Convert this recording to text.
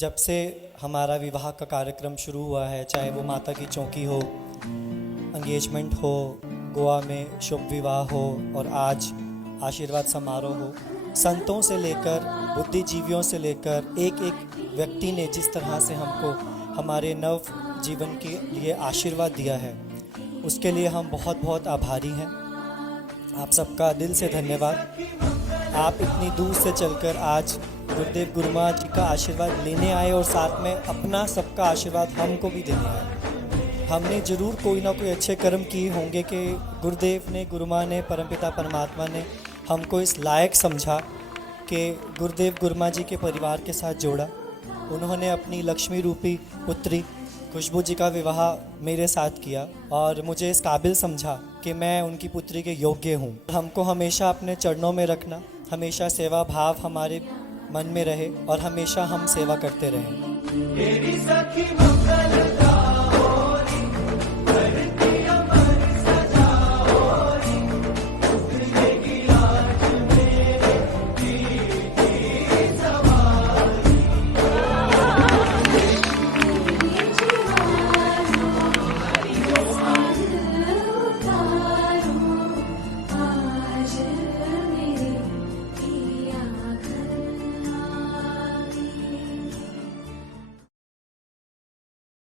जब से हमारा विवाह का कार्यक्रम शुरू हुआ है, चाहे वो माता की चौकी हो, एंगेजमेंट हो, गोवा में शुभ विवाह हो और आज आशीर्वाद समारोह हो, संतों से लेकर बुद्धिजीवियों से लेकर एक एक व्यक्ति ने जिस तरह से हमको हमारे नव जीवन के लिए आशीर्वाद दिया है, उसके लिए हम बहुत बहुत आभारी हैं। आप सबका दिल से धन्यवाद। आप इतनी दूर से चलकर आज गुरुदेव गुरुमा जी का आशीर्वाद लेने आए और साथ में अपना सबका आशीर्वाद हमको भी देने आए। हमने ज़रूर कोई ना कोई अच्छे कर्म किए होंगे कि गुरुदेव ने, गुरुमा ने, परमपिता परमात्मा ने हमको इस लायक समझा कि गुरुदेव गुरुमा जी के परिवार के साथ जोड़ा। उन्होंने अपनी लक्ष्मी रूपी पुत्री खुशबू जी का विवाह मेरे साथ किया और मुझे इस काबिल समझा कि मैं उनकी पुत्री के योग्य हूँ। हमको हमेशा अपने चरणों में रखना, हमेशा सेवा भाव हमारे मन में रहे और हमेशा हम सेवा करते रहें।